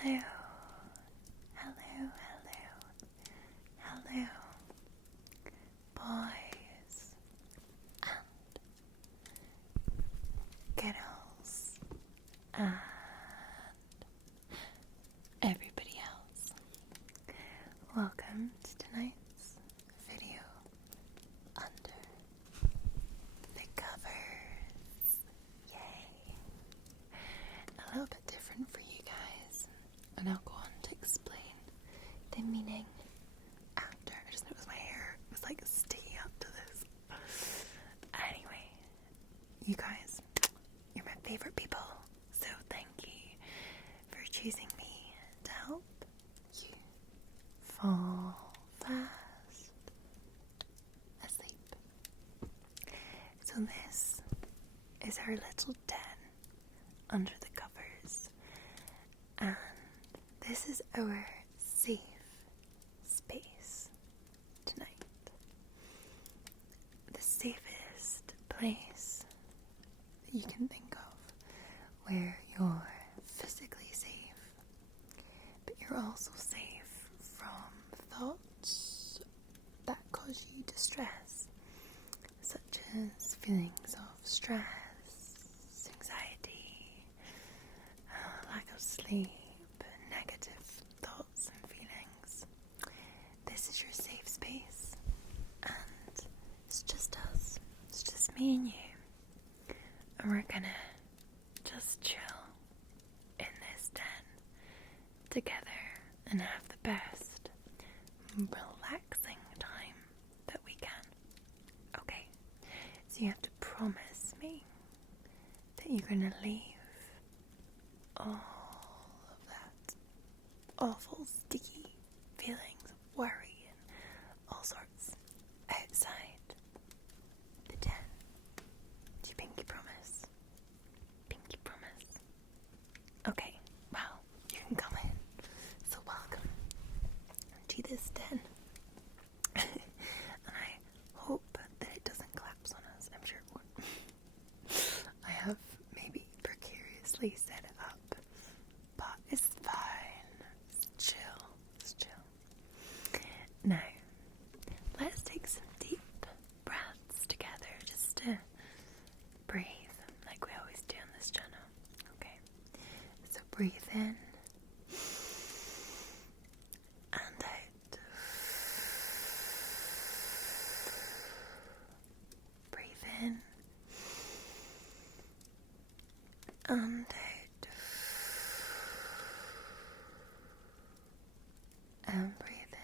Hello, hello, hello, hello, boys and girls and everybody else. Welcome to tonight's video under the covers. Yay! A little bit different for you guys, and I'll go on to explain the meaning after. I just noticed my hair was like sticking up to this. Anyway, you guys, you're my favorite people, so thank you for choosing me to help you fall fast asleep. So this is our little den under the covers, and this is our safe space tonight. The safest place that you can think of, where you're physically safe, but you're also safe from thoughts that cause you distress, such as feelings of stress, anxiety, lack of sleep, negative thoughts and feelings. This is your safe space, and it's just us. It's just me and you, and we're gonna just chill in this den together and have the best relaxing time that we can. Okay, so you have to promise me that you're gonna leave all of that awful sticky feelings of worry and all sorts outside the den. Do you pinky promise? Pinky promise. Okay, well, you can come in. So welcome to this den. And I hope that it doesn't collapse on us. I'm sure it won't. I have maybe precariously set it up, but it's fine. It's chill. It's chill. Now, let's take some deep breaths together just to breathe like we always do on this channel. Okay, so breathe in and out. Breathe in and out. And breathe in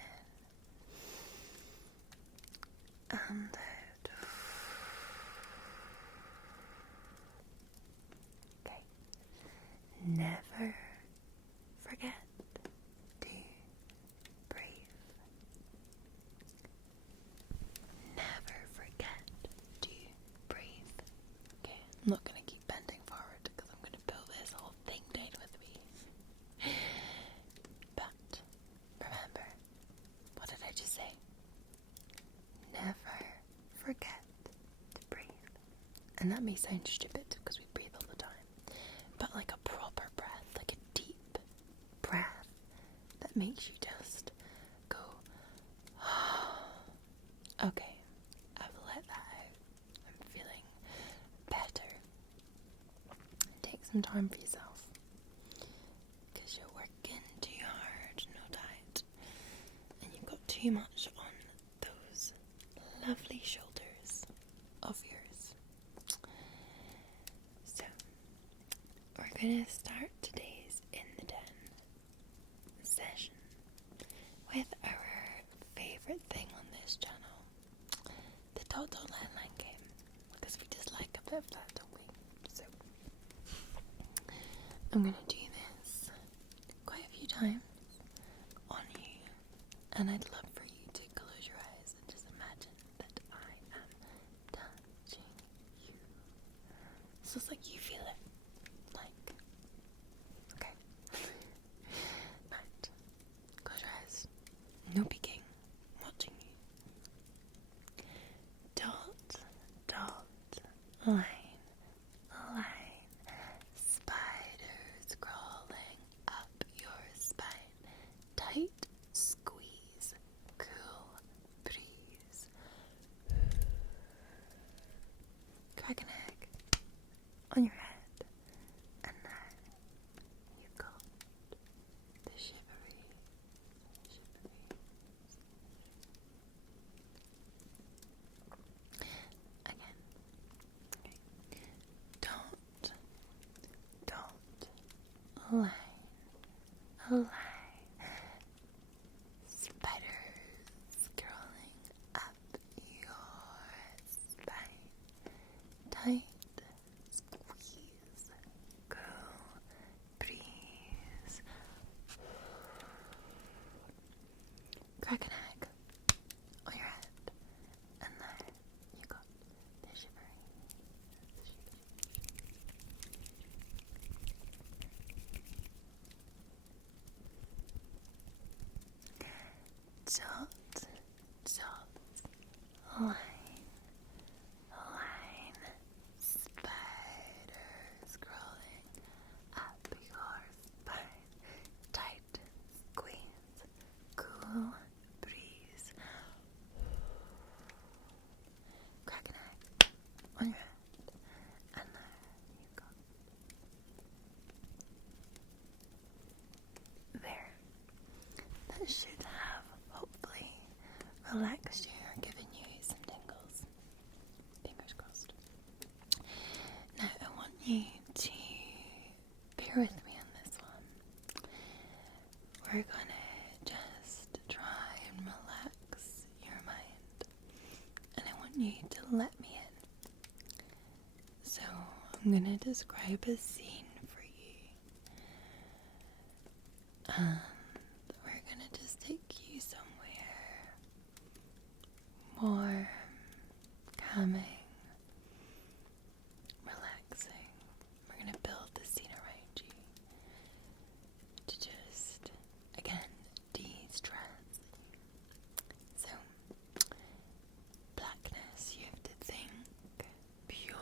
and out. Okay. Never forget to breathe. Never forget to breathe. Okay, I'm not going to keep bending forward because I'm going to pull this whole thing down with me. But remember, what did I just say? Never forget to breathe. And that may sound stupid because we breathe all the time, but like a proper breath, like a deep breath that makes you just go, okay, I've let that out. I'm feeling better. Take some time for yourself, because you're working too hard, no doubt, and you've got too much on those lovely shoulders of yours. So, we're going to start today's In the Den session with our favourite thing on this channel, the Don't Landline game, because we just like a bit of that, don't we? So, I'm going to do this quite a few times on you, and I'd love for you to close your eyes and just imagine that I am touching you. So it's like you feel it. Like, okay. Right. Close your eyes. No peeking. Watching you. Dot, dot, line, line. Spiders crawling up your line, a line. Spiders crawling up your spine. Tight squeeze, cool breeze. Crack an egg on your head, and then you got the shivering. Dot, dot, line, line, spiders crawling up your spine. Tight squeeze, cool breeze. Crack an egg on your head, and there you go. There. That should have hopefully relaxed you or given you some tingles. Fingers crossed. Now I want you to bear with me on this one. We're gonna just try and relax your mind, and I want you to let me in. So I'm gonna describe a scene for you, and we're gonna just take you somewhere warm, calming, relaxing. We're gonna build the scene around you to just, again, de-stress. So, blackness, you have to think pure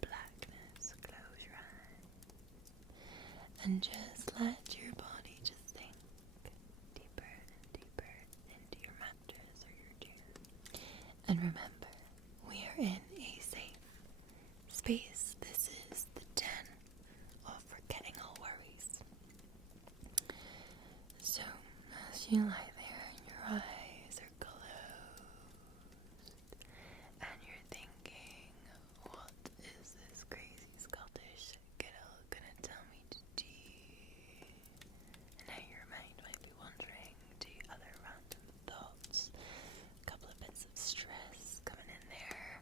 blackness. Close your eyes and just let your body just sink deeper and deeper into your mattress or your chair. And remember, we are in a safe space. This is the den of forgetting all worries. So, as you lie there and your eyes are closed, and you're thinking, what is this crazy Scottish girl gonna tell me to do? And now your mind might be wandering to other random thoughts, a couple of bits of stress coming in there.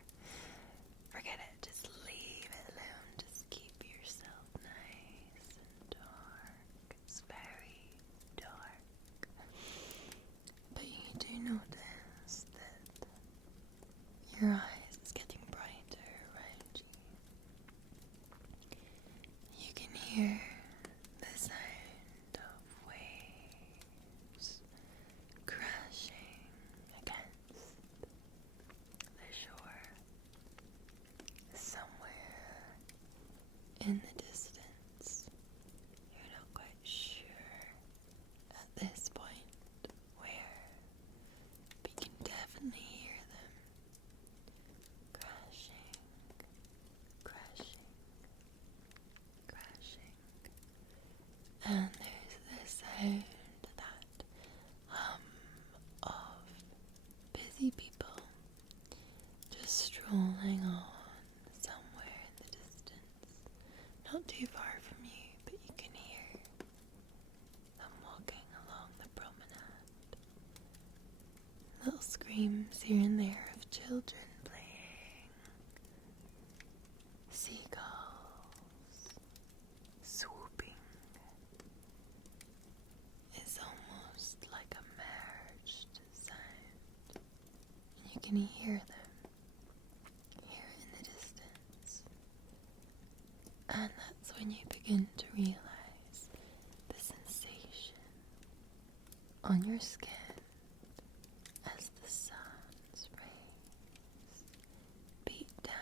Forget it, just leave it alone, just keep yourself nice and dark. It's very dark. But you do notice that your eyes is getting brighter around you. You can hear the sound of waves crashing against the shore. Somewhere in the distance, you're not quite sure at this point where, but you can definitely hear them crashing, crashing, crashing. And there's the sound, that hum of busy people just strolling on somewhere in the distance, not too far from you, but you can hear them walking along the promenade. Little screams here and there of children playing. Seagulls swooping. It's almost like a merged sound, and you can hear them here in the distance. And that's when you begin to realize the sensation on your skin as the sun's rays beat down,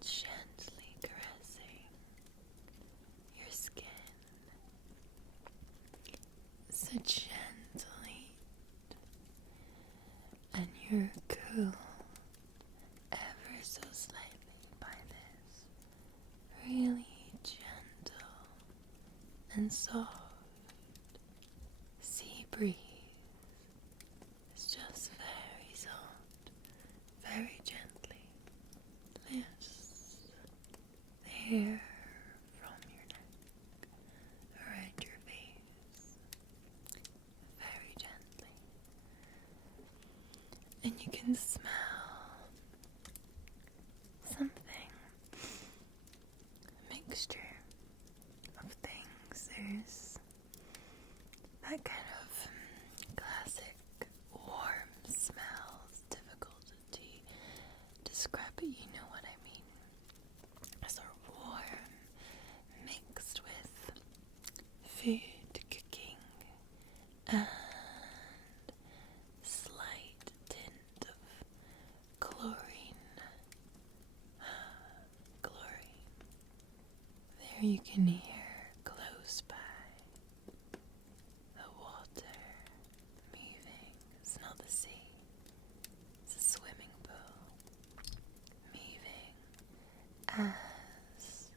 gently caressing your skin. So gently, and you're cooled ever so slightly by this really gentle and soft sea breeze. It's just very soft, very gently lifts the hair from your neck. can smell something, a mixture of things. There's that kind of classic warm smell. It's difficult to describe, but you know what I mean. A sort of warm mixed with food cooking and slight tint of chlorine. There you can hear close by the water moving. It's not the sea, it's a swimming pool moving as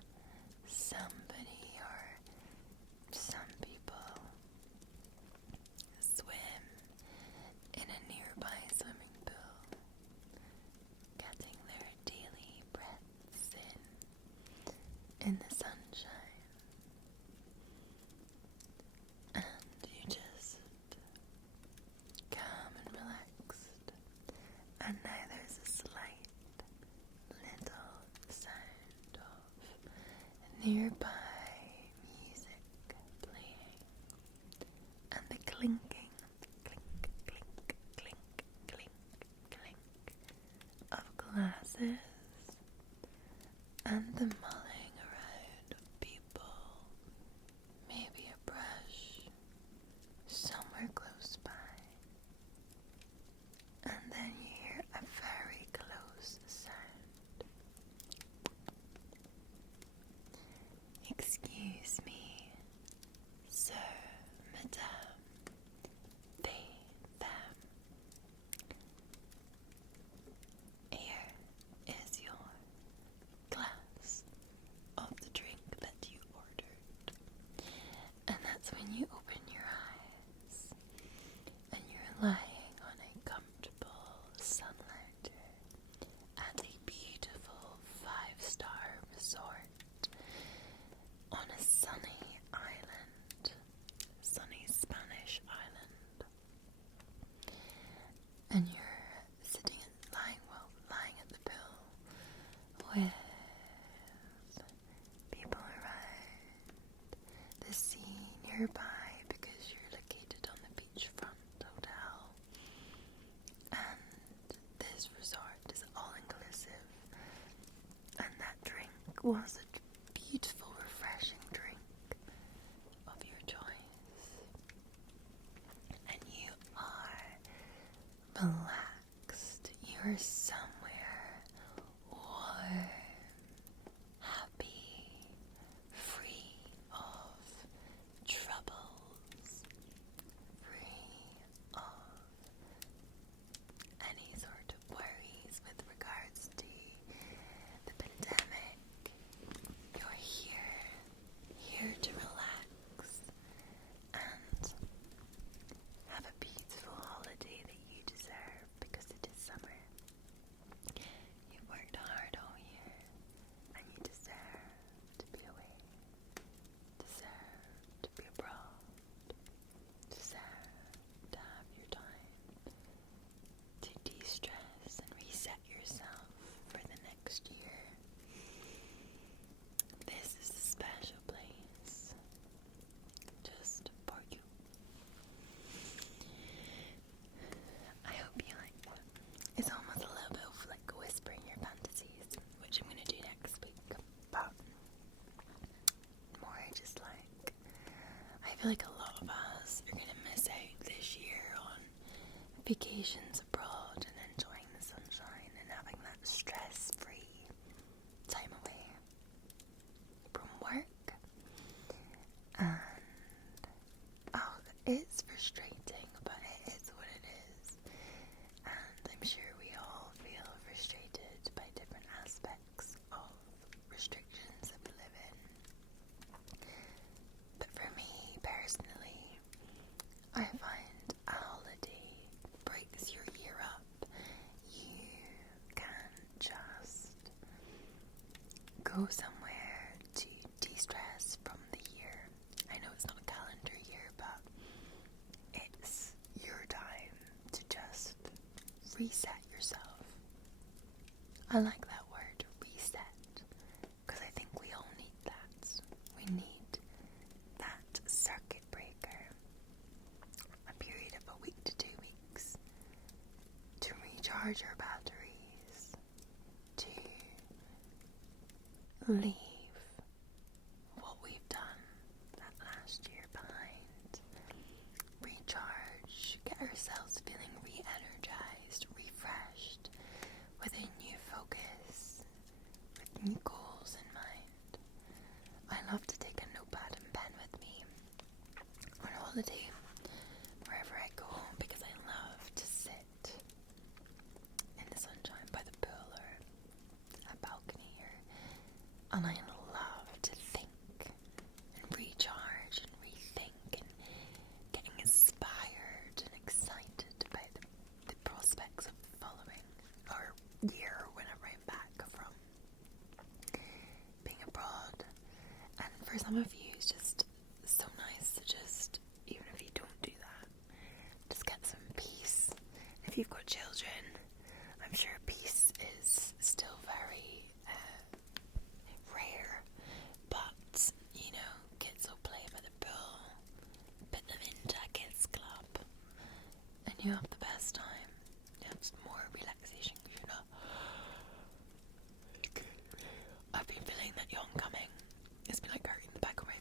somebody or some people swim in a nearby swimming pool, getting their daily breaths in the sunshine. And you just calm and relaxed. And now there's a slight little sound of nearby music playing, and the clinking, clink, clink, clink, clink, clink of glasses, and the mulling around of people, maybe a brush somewhere close by. And then you hear a very close sound. Excuse me, sir, madame, they, them. Here is your glass of the drink that you ordered. And that's when you open your eyes and you're lying on a comfortable sun lounger at a beautiful 5-star resort on a sunny island, sunny Spanish island. And you're lying at the pool with people around, the sea nearby because you're located on the beachfront hotel, and this resort is all inclusive, and that drink was a beautiful, refreshing drink of your choice, and you are relaxed. You're somewhere warm, happy, free of troubles, free of any sort of worries with regards to the pandemic. You're here to relax and have a beautiful holiday that you deserve because it is summer. You've worked hard all year and you deserve to be away, deserve to be abroad, deserve to have your time to de-stress and reset yourself for the next year. This is a special place just for you. I hope you like that. It's almost a little bit of like whispering your fantasies, which I'm going to do next week, but more just like, I feel like a lot of us are going to miss out this year on vacations abroad and enjoying the sunshine and having that stress-free time away from work. And it's frustrating, but it is what it is. And I'm sure we all feel frustrated by different aspects of restrictions that we live in. But for me personally, I find a holiday breaks your year up. You can just go somewhere to de-stress from the year. I know it's not a calendar year, but it's your time to just reset yourself I like that word, reset, because I think we all need that. We need that circuit breaker, a period of a week to 2 weeks, to recharge our batteries, to leave what we've done that last year behind, recharge, get ourselves feeling re-energized, refreshed, with a new focus, with new goals in mind. I love to take a notepad and pen with me on holiday, wherever I go, because I love to sit in the sunshine by the pool or a balcony, and I love to think and recharge and rethink and getting inspired and excited by the prospects of the following or year whenever I'm back from being abroad. And for some of you, it's just so nice to just, even if you don't do that, just get some peace. If you've got children, I'm sure peace is still very rare, but you know, kids will play by the pool, put them into a kids club, and you have the best time. You have some more relaxation, you know. I've been feeling that yawn coming. It's been like hurting the back of my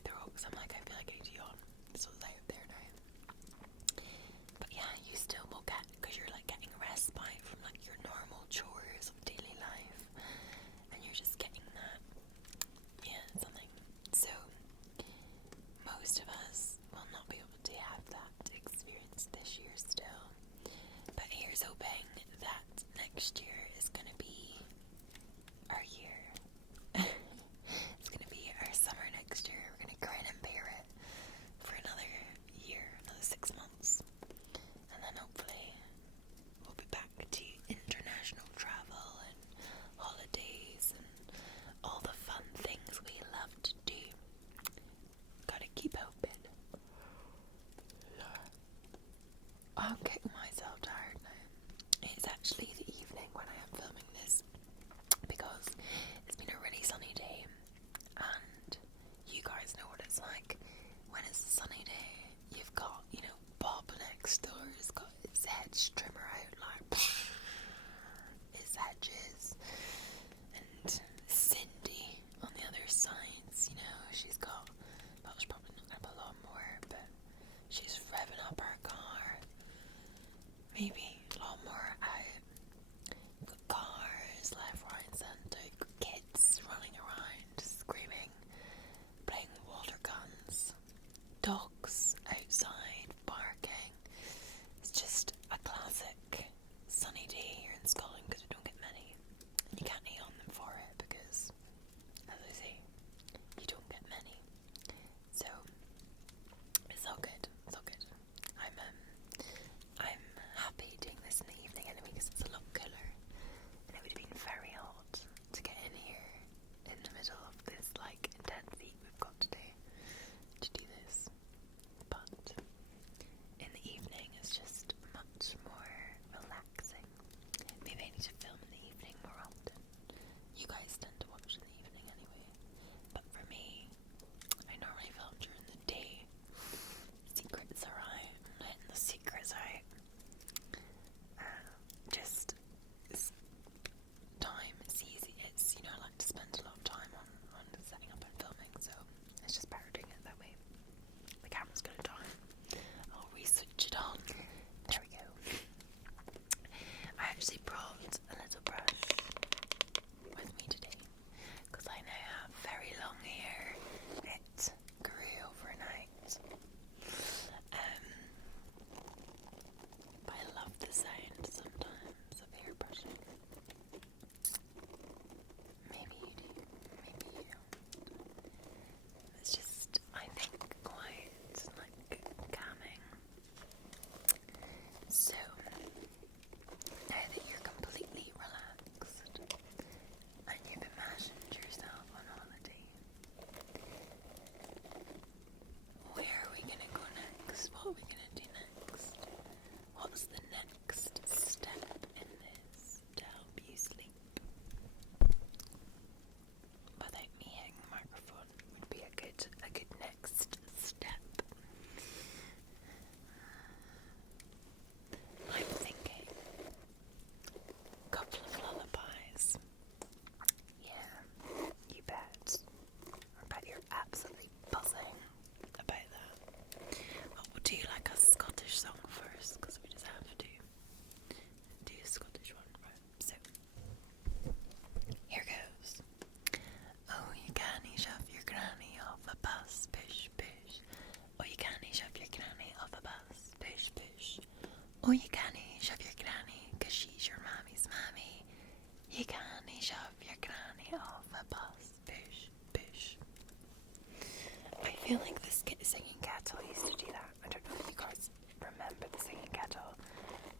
feel like the singing kettle used to do that. I don't know if you guys remember the singing kettle.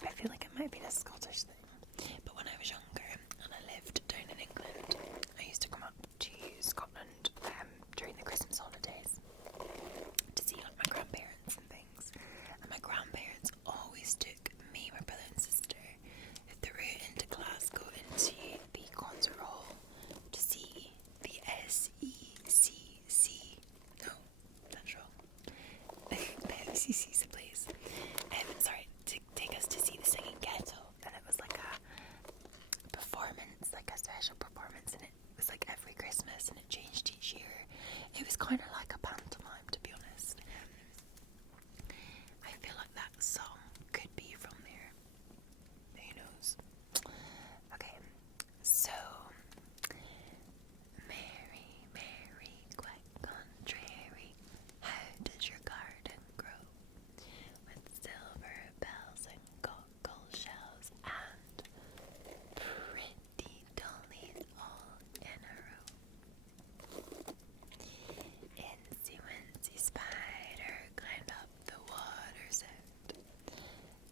I feel like it might be a Scottish thing. But when I was younger and I lived down in England, I used to come up to Scotland during the Christmas holidays to see like my grandparents and things. And my grandparents always took me, my brother and sister through into Glasgow into the concert hall to see the SECC. No, that's wrong. The SEC's a place. Sorry, to take us to see the singing kettle, and it was like a performance, like a special performance, and it was like every Christmas, and it changed each year. It was kind of like a pantomime, to be honest. I feel like that song could be from there. Who knows? Okay, so Mary, Mary, quite contrary, how does your garden grow? With silver bells and cockle shells and pretty dollies all in a row. Incy Wincy Spider climbed up the water sound.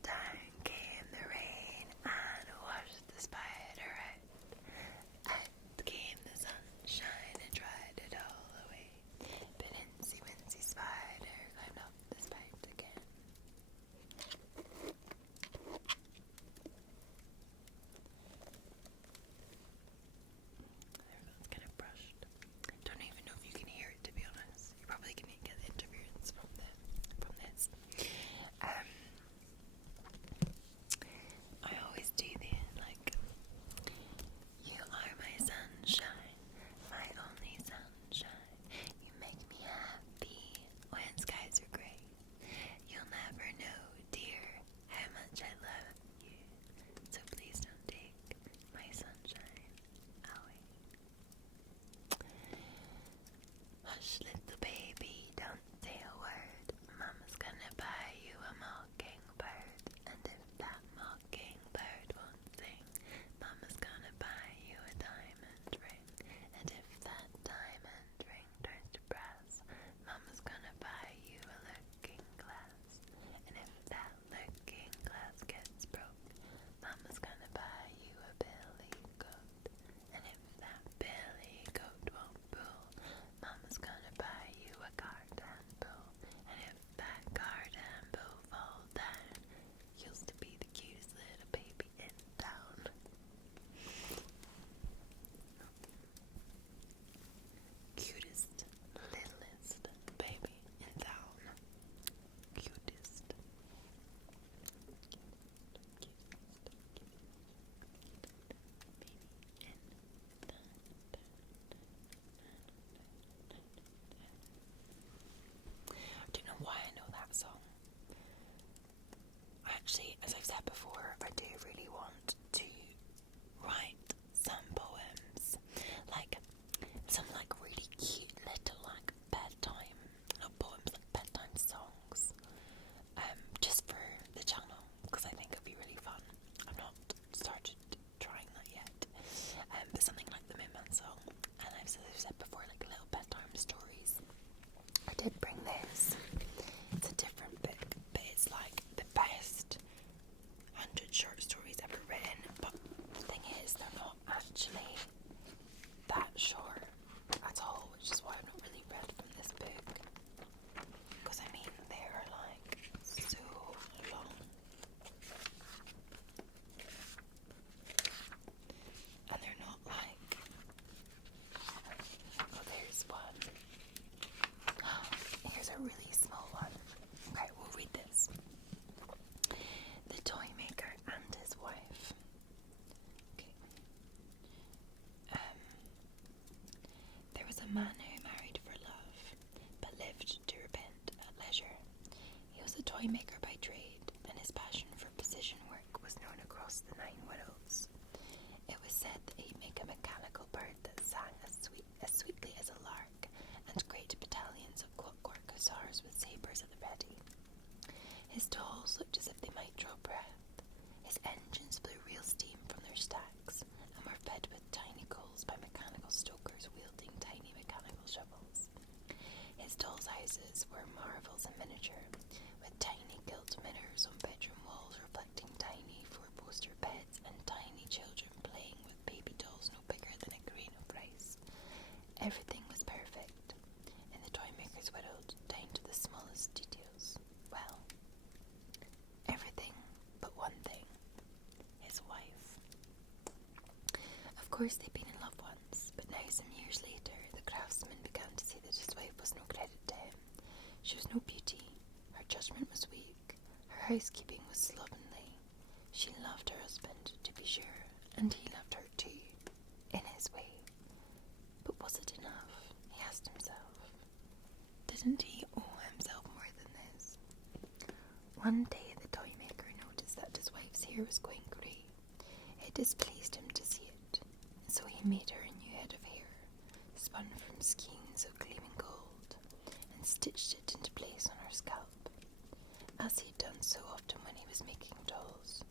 Down came the rain and washed the spider out. Out came the sunshine and dried it all away. But Incy Wincy Spider climbed up the spout again. There we go, it's kind of brushed. Don't even know if you can hear it, to be honest. You probably can get the interference from this. I always do the like, you are my sunshine, my only sunshine. You make me happy when skies are grey. You'll never know, dear, how much I love you. So please don't take my sunshine away. Hush, little baby, don't say a word. Mama's gonna buy you a mockingbird. And if that mockingbird won't sing, Mama's gonna buy you a diamond ring. And if that diamond ring turns to brass, Mama's gonna buy you a looking glass. And if that looking glass gets broke, Mama's gonna buy you a billy goat. And if that billy goat won't pull, Mama's gonna buy you a garden bull. And if that garden bull falls down, you'll still be the cutest little baby in town. Cutest, littlest baby in town. Cutest. I don't know why I know that song. Actually, as I've said before, I do really want to write some poems, like some like really cute little like bedtime, not poems, like bedtime songs, just for the channel, because I think it'd be really fun. I've not started trying that yet, but something like the Moonman song, and as I've said before, like little bedtime stories. I did bring this. It's a different book, but it's like the best 100 short stories ever written. But the thing is, they're not actually that short at all, which is why I've not really read from this book. Because I mean, they are like so long. And they're not like, oh, there's one. Here's a really small one. Okay, we'll read this. The Toy Maker and His Wife. Okay. There was a man who married for love, but lived to repent at leisure. He was a toy maker by trade, and his passion for precision work was known across the 9 worlds. It was said that he'd make a mechanical bird that sang as sweetly as a lark, and great battalions of clockwork hussars with sabres at the ready. His dolls looked as if they might draw breath. His engines blew real steam from their stacks, and were fed with tiny coals by mechanical stokers wielding tiny mechanical Everything was perfect, and the toy maker's whittled down to the smallest details. Well, everything but one thing: his wife. Of course, they'd been in love once, but now, some years later, the craftsman began to see that his wife was no credit to him. She was no beauty, her judgment was weak, her housekeeping was slovenly. She loved her husband, to be sure, and he loved her too, in his way. But was it enough? He asked himself. Didn't he owe himself more than this? One day the toy maker noticed that his wife's hair was going grey. It displeased him to see it, and so he made her a new head of hair, spun from skeins of gleaming gold, and stitched it into place on her scalp, as he had done so often when he was making dolls.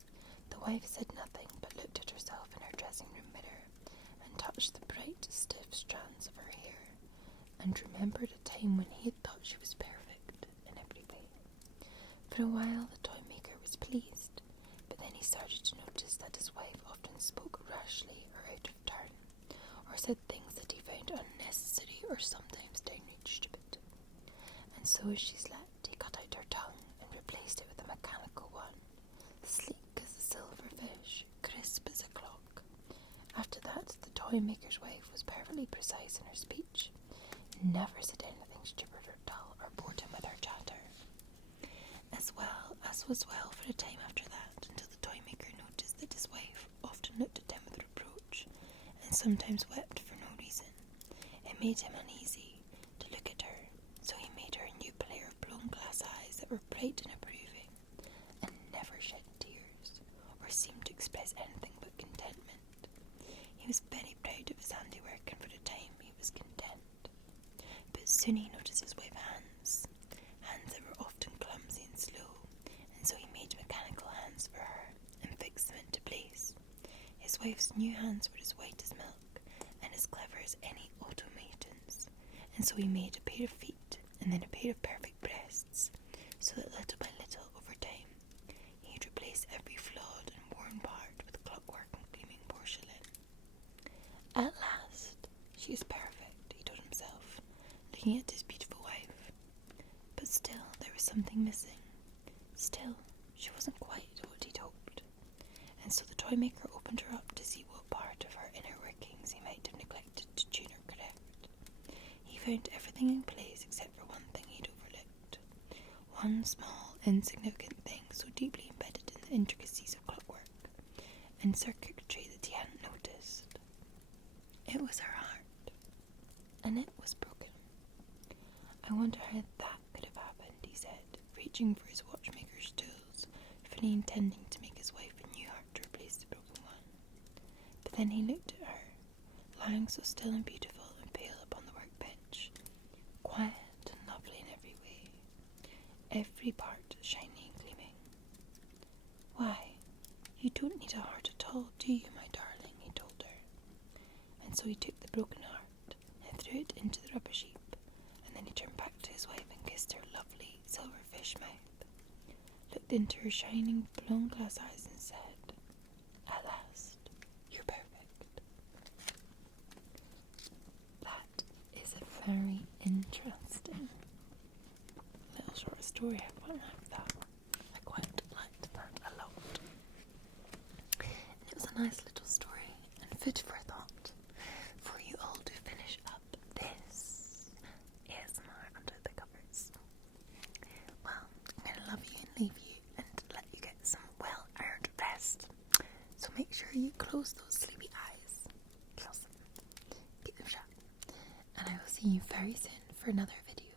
The wife said nothing, but looked at herself in her dressing room mirror, and touched the bright, stiff strands of her hair, and remembered a time when he had thought she was perfect in every way. For a while the toy maker was pleased, but then he started to notice that his wife often spoke rashly or out of turn, or said things that he found unnecessary or sometimes downright stupid. And so as she slept, he cut out her tongue and replaced it with a mechanical one, sleek as a silver fish, crisp as a clock. After that, the toy maker's wife was perfectly precise in her speech, and never said anything stupid or dull or bored him with her chatter. As was well for a time after that, until the toy maker noticed that his wife often looked at him with reproach, and sometimes wept for no reason. It made him uneasy to look at her, so he made her a new pair of blown glass eyes that were bright and approving, and never shed tears, or seemed to express anything but contentment. He was very proud of his handiwork, and for a time he was content. But soon he noticed his wife's hands that were often clumsy and slow, and so he made mechanical hands for her and fixed them into place. His wife's new hands were as white as milk and as clever as any automatons, and so he made a pair of feet and then a pair of perfect breasts, so that little by little, over time, he had replaced every flawed and worn part with clockwork and gleaming porcelain. At last, she was perfect, he told himself, looking at his beautiful wife. But still, there was something missing. Still, she wasn't quite what he'd hoped. And so the toy maker opened her up to see what part of her inner workings he might have neglected to tune or correct. He found everything in place except for one thing he'd overlooked. One small, insignificant thing so deeply embedded in the intricacies of clockwork and circuitry that he hadn't noticed. It was her heart, and it was broken. I wonder how that could have happened, he said, reaching for his watchmaker's tools, fully intending to make his wife a new heart to replace the broken one. But then he looked at her, lying so still and beautiful and pale upon the workbench, quiet and lovely in every way, every part shiny and gleaming. Why, you don't need a heart at all, do you, my darling? He told her. And so he took the broken heart and threw it into the rubbish heap. And then he turned back to his wife and kissed her lovely silverfish mouth, looked into her shining blown glass eyes and said, "At last, you're perfect." That is a very interesting little short story. I quite like that. I quite liked that a lot. And it was a nice little story and food for thought for you all to finish up this ASMR under the covers. Well, I'm going to love you and leave you and let you get some well-earned rest. So make sure you close those sleepy eyes. Close them. Keep them shut. And I will see you very soon for another video.